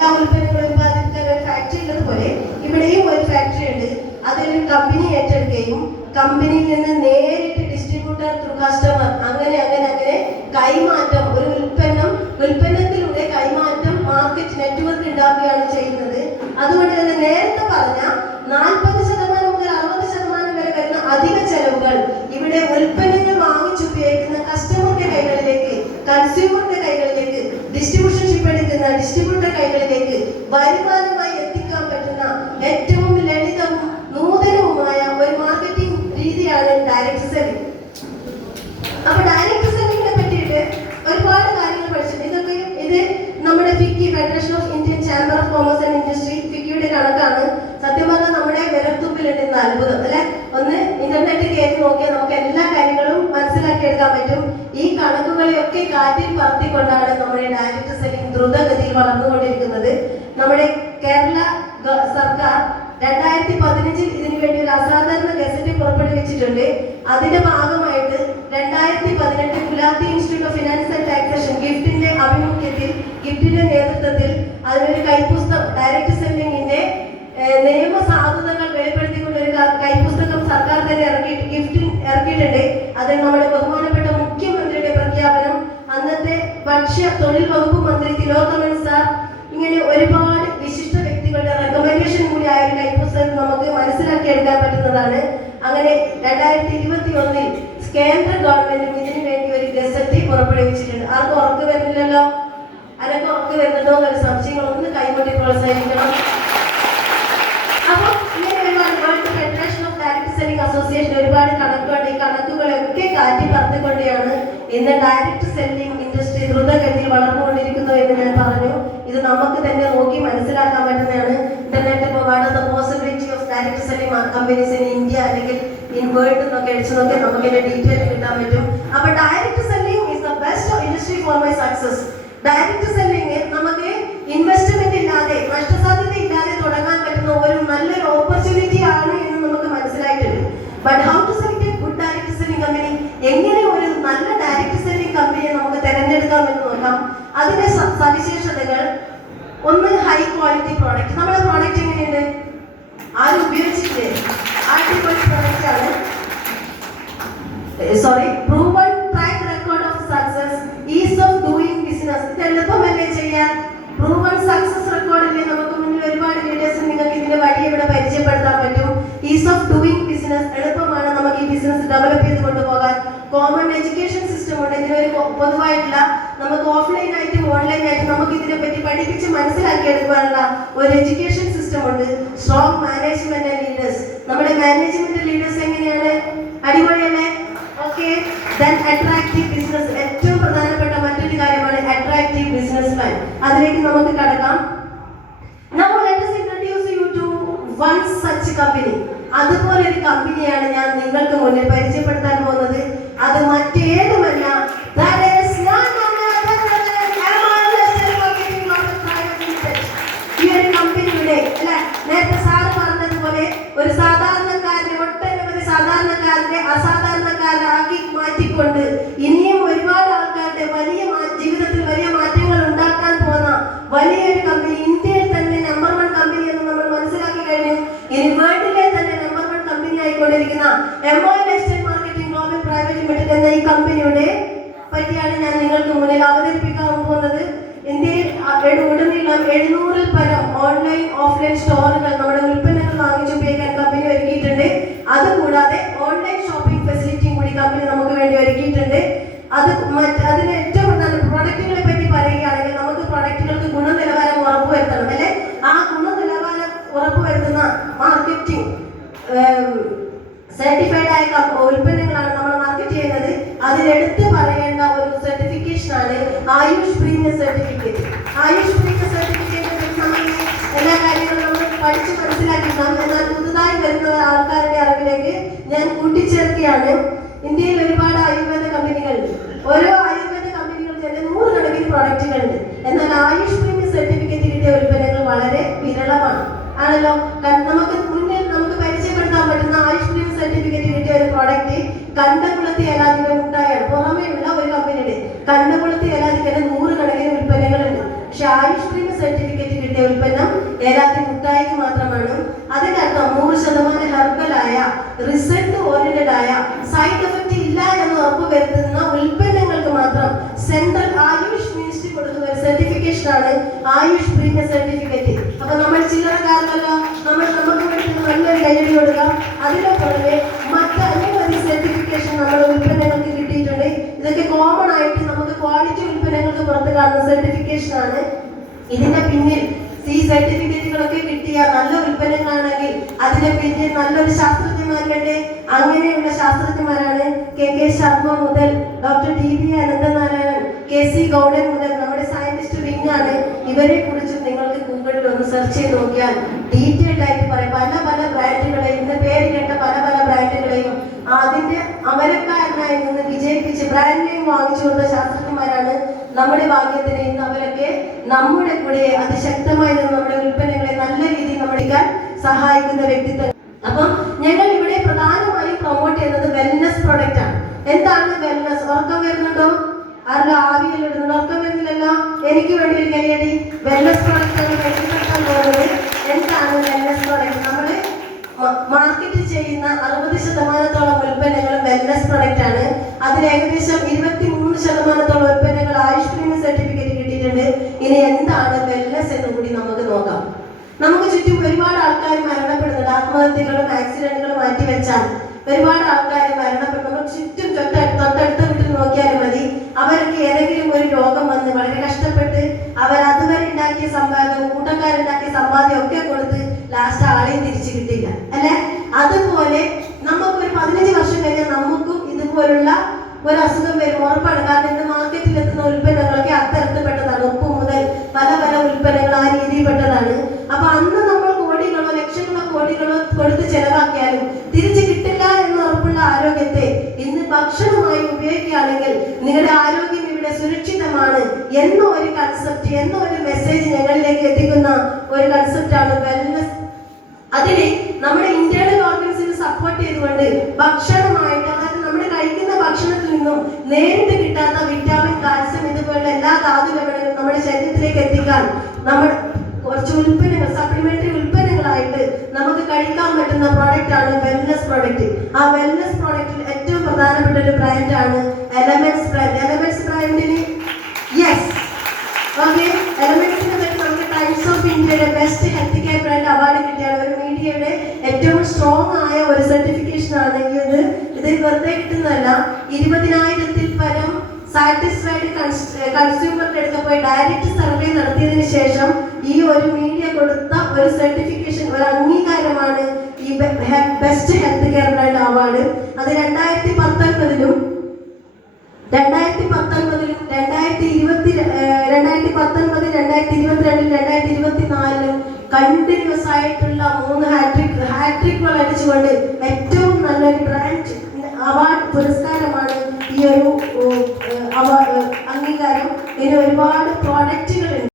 ഉൽപ്പന്നങ്ങൾ ഉൽപ്പാദിപ്പിക്കാൻ ഒരു ഫാക്ടറി ഉള്ളതുപോലെ ഇവിടെയും ഒരു ഫാക്ടറി ഉണ്ട്. അതൊരു കമ്പനി ഏറ്റെടുക്കുകയും കമ്പനിയിൽ നിന്ന് നേരിട്ട് ഡിസ്ട്രിബ്യൂട്ടർ ത്രൂ കസ്റ്റമർ അങ്ങനെ കൈമാറ്റം, ഒരു ഉൽപ്പന്നത്തിലൂടെ കൈമാറ്റം മാർക്കറ്റ് നെറ്റ്വർക്ക് ഉണ്ടാക്കുകയാണ് ചെയ്യുന്നത്. അതുകൊണ്ട് തന്നെ നേരത്തെ പറഞ്ഞ 40% മുതൽ 60% വരെ വരുന്ന അധിക ചെലവുകൾ ഇവിടെ ഉൽപ്പന്നങ്ങൾ വാങ്ങിച്ചുപയോഗിക്കുന്ന കസ്റ്റമറുടെ കൈകളിലേക്ക്, കൺസ്യൂമറുടെ കൈകളിലേക്ക്, ഡിസ്ട്രിബ്യൂഷൻഷിപ്പ് എടുക്കുന്ന ഡിസ്ട്രിബ്യൂട്ടർ കൈകളിലേക്ക് വരുമാനമായി എത്തിക്കാൻ പറ്റുന്ന ഏറ്റവും ലളിതവും നൂതനവുമായ ഒരു മാർക്കറ്റിംഗ് രീതിയാണ് ഡയറക്റ്റ് സെല്ലിംഗ്. അപ്പൊ ഡയറക്റ്റ് സെല്ലിങ്ങിനെ പറ്റിയിട്ട് ഒരുപാട് കാര്യങ്ങൾ പഠിച്ചിട്ടുണ്ട്. ഇത് നമ്മുടെ FICCI, federation of Indian chamber of commerce and industry, ഫിക്കിയുടെ കണക്കാണ്. സത്യം പറഞ്ഞാൽ നമ്മുടെ വിരൽത്തുമ്പിലുണ്ട് ഇന്ന് അത്ഭുതം അല്ലെ. ഒന്ന് ഇന്റർനെറ്റ് കയറി നോക്കിയാൽ നമുക്ക് എല്ലാ കാര്യങ്ങളും മനസ്സിലാക്കി എടുക്കാൻ പറ്റും. ഈ കണക്കുകളെയൊക്കെ കാറ്റിൽ പറത്തിക്കൊണ്ടാണ് നമ്മുടെ ഡയറക്റ്റ് സെല്ലിംഗ് ദ്രുതഗതിയിൽ വളർന്നുകൊണ്ടിരിക്കുന്നത്. നമ്മുടെ കേരള സർക്കാർ 2015 ഇതിനു വേണ്ടി ഒരു അസാധാരണ ഗസറ്റ് പുറപ്പെടുവിച്ചിട്ടുണ്ട്. അതിന്റെ ഭാഗമായിട്ട് 2018 Gulati institute of finance and taxation ഗിഫ്റ്റിന്റെ ആഭിമുഖ്യത്തിൽ, ഗിഫ്റ്റിന്റെ നേതൃത്വത്തിൽ അതിനൊരു കൈപ്പുസ്തകം, ഡയറക്റ്റ് സെല്ലിംഗിന്റെ നിയമസാധുതകൾ വെളിപ്പെടുത്തിക്കൊണ്ട് ഒരു കൈപ്പുസ്തകം സർക്കാർ തന്നെ ഇറക്കിയിട്ടുണ്ട്. അത് നമ്മുടെ ബഹുമാനപ്പെട്ട മുഖ്യമന്ത്രിയുടെ പ്രഖ്യാപനം, അന്നത്തെ ഭക്ഷ്യ തൊഴിൽ വകുപ്പ് മന്ത്രി തിലോത്തമൻ സാർ, ഇങ്ങനെ ഒരുപാട് വിശിഷ്ട വ്യക്തികളുടെ റെക്കമെൻഡേഷൻ കൂടി ആയ ഒരു കൈപ്പുസ്തകം നമുക്ക് മനസ്സിലാക്കി എടുക്കാൻ പറ്റുന്നതാണ്. അങ്ങനെ 2021 കേന്ദ്ര ഗവൺമെന്റും ഇതിനു വേണ്ടി ഒരു ഗസറ്റ് പുറപ്പെടുവിച്ചിട്ടുണ്ട്. ആർക്കും ഉറപ്പ് വരുന്നില്ലല്ലോ? ആരൊക്കെ ഉറപ്പ് വരുന്നുണ്ടോ എന്നൊരു സംശയങ്ങളൊന്ന് കൈകൊട്ടി പ്രോത്സാഹിക്കണം. അപ്പൊ ഇങ്ങനെ ഒരുപാട് world federation of direct selling association ഒരുപാട് കണക്കുകളുണ്ട്. ഈ കണക്കുകളൊക്കെ കാറ്റി പറത്തുകൊണ്ടാണ് ഇന്ന് ഡയറക്റ്റ് സെല്ലിംഗ് ഇൻഡസ്ട്രി ദ്രുതഗതിയിൽ വളർന്നുകൊണ്ടിരിക്കുന്നു എന്ന് ഞാൻ പറഞ്ഞു. ഇത് നമുക്ക് തന്നെ നോക്കി മനസ്സിലാക്കാൻ പറ്റുന്നതാണ്. ഇന്റർനെറ്റ് ഇപ്പോൾ what are the possibility of direct selling companies in India അല്ലെങ്കിൽ ഇൻ വേൾഡ് എന്നൊക്കെ അടിച്ചു നോക്കി നമുക്ക് ഇതിന്റെ ഡീറ്റെയിൽ കിട്ടാൻ പറ്റും. അപ്പൊ direct selling is the best industry for my success. Direct selling നമുക്ക് ഇൻവെസ്റ്റ്മെന്റ് ഇല്ലാതെ, നഷ്ടസാധ്യത ഇല്ലാതെ തുടങ്ങാൻ പറ്റുന്ന ഒരു നല്ലൊരു ഓപ്പർച്യൂണിറ്റി ആണ് എന്ന് നമുക്ക് മനസ്സിലായിട്ടുണ്ട്. But how to select a good direct selling company, എങ്ങനെ ഒരു നല്ല ഡയറക്റ്റ് സെല്ലിംഗ് കമ്പനിയെ നമുക്ക് തിരഞ്ഞെടുക്കാം എന്ന് നോക്കാം. അതിന്റെ സവിശേഷതകൾ: ഒന്ന്, ഹൈ ക്വാളിറ്റി പ്രോഡക്റ്റ്. നമ്മുടെ പ്രോഡക്റ്റ് എങ്ങനെയുണ്ട്? ആരും ഉപയോഗിച്ചില്ലേ? അടിപൊളി പ്രോഡക്റ്റ് ആണ്. Proven track record of success, is of doing business. ഇത് എളുപ്പമല്ലേ ചെയ്യാൻ? പ്രൂവൺ സക്സസ് റെക്കോർഡില്ലേ നമുക്ക് മുന്നിൽ ഒരുപാട് വീഡിയോസ് നിങ്ങൾക്ക് ഇതിന്റെ വഴി ഇവിടെ പരിചയപ്പെടുത്താൻ പറ്റും. ഈസ് ഓഫ് ഡൂയിങ് ബിസിനസ്, എളുപ്പമാണ് നമുക്ക് ഈ ബിസിനസ് ഡെവലപ്പ് ചെയ്ത് കൊണ്ടുപോകാൻ. കോമൺ എഡ്യൂക്കേഷൻ സിസ്റ്റം ഉണ്ട്. ഇതിനൊരു പൊതുവായിട്ടുള്ള, നമുക്ക് ഓഫ്ലൈൻ ആയിട്ടും ഓൺലൈൻ ആയിട്ടും നമുക്ക് ഇതിനെ പറ്റി പഠിപ്പിച്ച് മനസ്സിലാക്കി എടുക്കാനുള്ള ഒരു എഡ്യൂക്കേഷൻ സിസ്റ്റം ഉണ്ട്. സ്ട്രോങ് മാനേജ്മെന്റ് ലീഡേഴ്സ്, നമ്മുടെ മാനേജ്മെന്റ് ലീഡേഴ്സ് എങ്ങനെയാണ്? അടിപൊളിയല്ലേ? ഓക്കെ. ദെൻ അട്രാക്റ്റീവ് ബിസിനസ്, ഏറ്റവും പ്രധാനപ്പെട്ട മറ്റൊരു കാര്യമാണ് അട്രാക്റ്റീവ് ബിസിനസ് പ്ലാൻ. അതിലേക്ക് നമുക്ക് കടക്കാം. Now let us introduce you to one such company. അതുപോലെ ഒരു കമ്പനിയാണ് ഞാൻ നിങ്ങൾക്ക് മുന്നിൽ പരിചയപ്പെടുത്താൻ പോകുന്നത്. അത് മറ്റേതുമല്ല, that is none other than MILSL Marketing Private Limited. ഈ ഒരു കമ്പനിയുടെ നേരത്തെ സാറ് പറഞ്ഞതുപോലെ ഒരു സാധാരണക്കാരനെ, ഒട്ടനവധി സാധാരണക്കാരനെ അസാധാരണക്കാരാക്കി മാറ്റിക്കൊണ്ട് ഇനിയും ഒരുപാട് ആൾക്കാരുടെ വലിയ ജീവിതത്തിൽ വലിയ മാറ്റങ്ങൾ ഉണ്ടാക്കാൻ പോകുന്ന വലിയൊരു കമ്പനി, ഇന്ത്യയിൽ തന്നെ നമ്പർ 1 കമ്പനി എന്ന് നമ്മൾ മനസ്സിലാക്കി കഴിഞ്ഞു. ഇനി വേൾഡിലെ തന്നെ നമ്പർ 1 കമ്പനി ആയിക്കൊണ്ടിരിക്കുന്ന MILSL Marketing Private Limited എന്ന ഈ കമ്പനിയുടെ പറ്റിയാണ് ഞാൻ നിങ്ങൾക്ക് മുന്നിൽ അവതരിപ്പിക്കാൻ പോകുന്നത്. ഇന്ത്യയിൽ ഉടനീളം 700-ൽ പരം ഓൺലൈൻ ഓഫ്ലൈൻ സ്റ്റോറുകൾ നമ്മുടെ ഉൽപ്പന്നങ്ങൾ വാങ്ങിച്ചുപയോഗിക്കാൻ കമ്പനി ഒരുക്കിയിട്ടുണ്ട്. അതുകൂടാതെ ഓൺലൈൻ ഷോപ്പിംഗ് ഫെസിലിറ്റിയും കൂടി കമ്പനി നമുക്ക് വേണ്ടി ഒരുക്കിയിട്ടുണ്ട്. അതിന് ഏറ്റവും പ്രധാന പ്രൊഡക്റ്റുകളെ പറ്റി പറയുകയാണെങ്കിൽ, നമുക്ക് പ്രൊഡക്റ്റുകൾക്ക് ഗുണനിലവാരം ഉറപ്പുവരുത്തണം അല്ലെ. ആ ഗുണനിലവാരം ഉറപ്പുവരുത്തുന്ന മാർക്കറ്റിംഗ് സർട്ടിഫൈഡ് ആയ ഉൽപ്പന്നങ്ങളാണ് നമ്മൾ മാർക്കറ്റ് ചെയ്യുന്നത്. അതിലെടുത്ത് പറയേണ്ട ഒരു സർട്ടിഫിക്കേഷൻ ആണ് Ayush premium certificate. Ayush premium certificate നമ്മൾ എല്ലാ കാര്യങ്ങളും നമ്മൾ പഠിച്ച് മനസ്സിലാക്കിക്കാം. എന്നാൽ പുതുതായി വരുന്ന ആൾക്കാരുടെ അറിവിലേക്ക് ഞാൻ കൂട്ടിച്ചേർക്കുകയാണ്. ഇന്ത്യയിൽ ഒരുപാട് ആയുർവേദ കമ്പനികൾ, ഓരോ ആയുർവേദ കമ്പനികൾ തന്നെ 100 കണക്കിന് പ്രോഡക്റ്റുകളുണ്ട്. എന്നാൽ ആയുഷ് പ്രീമിയം സർട്ടിഫിക്കറ്റ് കിട്ടിയ ഉൽപ്പന്നങ്ങൾ വളരെ വിരളമാണ് ആണല്ലോ. നമുക്ക് മുന്നിൽ നമുക്ക് പരിചയപ്പെടുത്താൻ പറ്റുന്ന ആയുഷ് പ്രീമിയം സർട്ടിഫിക്കറ്റ് കിട്ടിയ ഒരു പ്രോഡക്റ്റ് കണ്ടകുളത്തി ഏലാതിന്റെ മുട്ടായാണ്. പുറമേയുള്ള ഒരു കമ്പനിയുടെ കണ്ടകുളത്തി ഏലാതിക്ക് 100 കണക്കിന് ഉൽപ്പന്നങ്ങളുണ്ട്. പക്ഷെ ആയുഷ് പ്രീമിയം സർട്ടിഫിക്കറ്റ് കിട്ടിയ സർട്ടിഫിക്കറ്റിന്റെ ഉൽപ്പന്നം ഏലാതി മുട്ടായിക്ക് മാത്രമാണ്. അതിനർത്ഥം 100% ഹെർബലായ, റിസൾട്ട് ഓറിയന്റഡ് ആയ, സൈഡ് എഫക്റ്റ് ഇല്ല എന്ന് ഉറപ്പുവരുത്തുന്ന ഉൽപ്പന്നങ്ങൾക്ക് മാത്രം സെൻട്രൽ ആയുഷ് മിനിസ്ട്രി കൊടുക്കുന്ന ഒരു സർട്ടിഫിക്കേഷൻ ആണ് ആയുഷ് പ്രീമിയം സർട്ടിഫിക്കറ്റ്. അപ്പൊ നമ്മൾ ചില്ലറക്കാരല്ലോ, നമുക്ക് വേണ്ടി നല്ലൊരു കൈയടി കൊടുക്കാം. അതിനെ പുറമെ മറ്റ് അനവധി സർട്ടിഫിക്കേഷൻ നമ്മുടെ ഉൽപ്പന്നങ്ങൾക്ക് കിട്ടിയിട്ടുണ്ട്. ഇതൊക്കെ കോമൺ ആയിട്ട് നമുക്ക് ക്വാളിറ്റി ഉൽപ്പന്നങ്ങൾക്ക് പുറത്ത് കാണുന്ന സർട്ടിഫിക്കേഷൻ ആണ്. ഇതിന്റെ പിന്നിൽ ഈ സർട്ടിഫിക്കറ്റുകളൊക്കെ കിട്ടിയ നല്ല ഉൽപ്പന്നങ്ങളാണെങ്കിൽ അതിന്റെ പിന്നിൽ നല്ലൊരു ശാസ്ത്രജ്ഞന്മാരുണ്ട്. അങ്ങനെയുള്ള ശാസ്ത്രജ്ഞന്മാരാണ് കെ ശർമ്മ മുതൽ ഡോക്ടർ DB അനന്തനാരായണൻ, KC ഗൗഡൻ മുതൽ നമ്മുടെ സയന്റിസ്റ്റ് വിങ് ആണ്. ഇവരെ കുറിച്ച് നിങ്ങൾക്ക് ഗൂഗിളിൽ ഒന്ന് സെർച്ച് ചെയ്ത് നോക്കിയാൽ ഡീറ്റെയിൽഡ് ആയിട്ട് പറയാം. പല ബ്രാൻഡുകളെയും, ഇന്ന് പേര് കേട്ട പല ബ്രാൻഡുകളെയും അതിന്റെ അമരക്കാരനായി നിന്ന് വിജയിപ്പിച്ച് ബ്രാൻഡ് നെയിം വാങ്ങിച്ചു കൊടുത്ത ശാസ്ത്രജ്ഞന്മാരാണ്. നമ്മുടെ ഭാഗ്യത്തിന് ഇന്ന് അവരൊക്കെ നമ്മുടെ കൂടെ അതിശക്തമായി നിന്ന് നമ്മുടെ ഉൽപ്പന്നങ്ങളെ നല്ല രീതിയിൽ നമ്മളെടുക്കാൻ സഹായിക്കുന്ന വ്യക്തിത്വം. അപ്പം ഞങ്ങൾ ഇവിടെ പ്രധാനമായും പ്രൊമോട്ട് ചെയ്യുന്നത് വെൽനസ് പ്രോഡക്റ്റ് ആണ്. എന്താണ് വെൽനസ്? ഉറക്കം വരുന്നുണ്ടോ? ആരുടെ ആവിയിൽ ഇടുന്നുണ്ടോ? ഉറക്കം വരുന്നില്ലല്ലോ. എനിക്ക് വേണ്ടി ഒരു കൈയടി. വെൽനസ് പ്രോഡക്റ്റ് ആണ് പരിചയപ്പെടുത്താൻ പോകുന്നത്. എന്താണ് വെൽനസ് പ്രോഡക്റ്റ്? നമ്മള് മാർക്കറ്റ് ചെയ്യുന്ന 60% ഉൽപ്പന്നങ്ങളും വെൽനസ് പ്രോഡക്റ്റ് ആണ്. അതിൽ ഏകദേശം 23% ഉൽപ്പന്നങ്ങൾ ആയുഷ് പ്രീമിയം സർട്ടിഫിക്കറ്റ് കിട്ടിയിട്ടുണ്ട്. ഇനി എന്താണ് വെൽനസ് എന്ന് കൂടി നമുക്ക് നോക്കാം. നമുക്ക് ചുറ്റും ഒരുപാട് ആൾക്കാർ മരണപ്പെടുന്നുണ്ട്. ആത്മഹത്യകളും ആക്സിഡന്റുകളും മാറ്റിവെച്ചാൽ ഒരുപാട് ആൾക്കാർ മരണപ്പെടുന്നു. നമുക്ക് ചുറ്റും തൊട്ടടുത്ത വീട്ടിൽ നോക്കിയാലും മതി. അവർക്ക് ഏതെങ്കിലും ഒരു രോഗം വന്ന് വളരെ കഷ്ടപ്പെട്ട് അവർ അതുവരെ ഉണ്ടാക്കിയ സമ്പാദ്യവും കൂട്ടക്കാരുണ്ടാക്കിയ സമ്പാദ്യം ഒക്കെ കൊടുത്ത് ലാസ്റ്റ് ആളെയും തിരിച്ചു കിട്ടില്ല അല്ലെ? അതുപോലെ നമുക്കൊരു 15 വർഷം കഴിഞ്ഞാൽ നമുക്കും ഇതുപോലുള്ള ഒരു അസുഖം വരും, ഉറപ്പാണ്. കാരണം ഇന്ന് മാർക്കറ്റിൽ എത്തുന്ന ഉൽപ്പന്നങ്ങളൊക്കെ അത്തരത്തിൽപ്പെട്ടതാണ്. ഉപ്പ് മുതൽ പല ഉൽപ്പന്നങ്ങൾ ആ രീതിയിൽപ്പെട്ടതാണ്. അപ്പൊ അന്ന് നമ്മൾ കോടികളോ കോടികളോ കൊടുത്ത് ചെലവാക്കിയാലും തിരിച്ചു കിട്ടില്ല എന്ന് ഉറപ്പുള്ള ആരോഗ്യത്തെ ഇന്ന് ഭക്ഷണമായി ഉപയോഗിക്കുകയാണെങ്കിൽ നിങ്ങളുടെ ആരോഗ്യം ഇവിടെ സുരക്ഷിതമാണ് എന്ന ഒരു കൺസെപ്റ്റ്, എന്ന ഒരു മെസ്സേജ് ഞങ്ങളിലേക്ക് എത്തിക്കുന്ന ഒരു കൺസെപ്റ്റാണ് വെൽനസ്. അതിന് നമ്മുടെ ഇന്റേണൽ ഓർഗൻസിനെ സപ്പോർട്ട് ചെയ്തുകൊണ്ട് ഭക്ഷണമായിട്ട്, അതായത് നമ്മുടെ കഴിക്കുന്ന ഭക്ഷണത്തിൽ നിന്നും നേരിട്ട് കിട്ടാത്ത വിറ്റാമിൻ, കാൽസ്യം ഇതുപോലുള്ള എല്ലാ ധാതു ലവണങ്ങളും നമ്മുടെ ശരീരത്തിലേക്ക് എത്തിക്കാൻ നമ്മൾ കുറച്ച് ഉൽപ്പന്നങ്ങൾ, സപ്ലിമെന്ററി ഉൽപ്പന്നങ്ങളായിട്ട് നമുക്ക് കഴിക്കാൻ പറ്റുന്ന പ്രോഡക്റ്റ് ആണ് വെൽനസ് പ്രോഡക്റ്റ്. ആ വെൽനസ് പ്രോഡക്റ്റിൽ ഏറ്റവും പ്രധാനപ്പെട്ട ഒരു ബ്രാൻഡാണ് എലമെന്റ്സ് ബ്രാൻഡ്. എലമെന്റ്സ് ബ്രാൻഡിന് എലമെന്റ്സിനെ പറ്റി നമുക്ക് ടൈംസ് ഓഫ് ഇന്ത്യയുടെ best health care brand award കിട്ടിയാണ്. ഒരു മീഡിയയുടെ ഏറ്റവും സ്ട്രോങ് ആയ ഒരു സർട്ടിഫിക്കേഷൻ ആണ് ഇത് വെറുതെ കിട്ടുന്നതല്ല. 20,000-ൽ പരം സാറ്റിസ്ഫൈഡ് കൺസ്യൂമറിന്റെ അടുത്ത് പോയി ഡയറക്റ്റ് സർവേ നടത്തിയതിനു ശേഷം ഈ ഒരു മീഡിയ കൊടുത്ത ഒരു സർട്ടിഫിക്കേഷൻ, ഒരു അംഗീകാരമാണ് ഈ best health care brand award. അത് 2019-ലും 2022-ലും കണ്ടിന്യൂസ് ആയിട്ടുള്ള 3 ഹാട്രിക്കുകൾ അടിച്ചുകൊണ്ട് ഏറ്റവും നല്ലൊരു ബ്രാൻഡ് അവാർഡ് പുരസ്കാരമാണ് ഈ ഒരു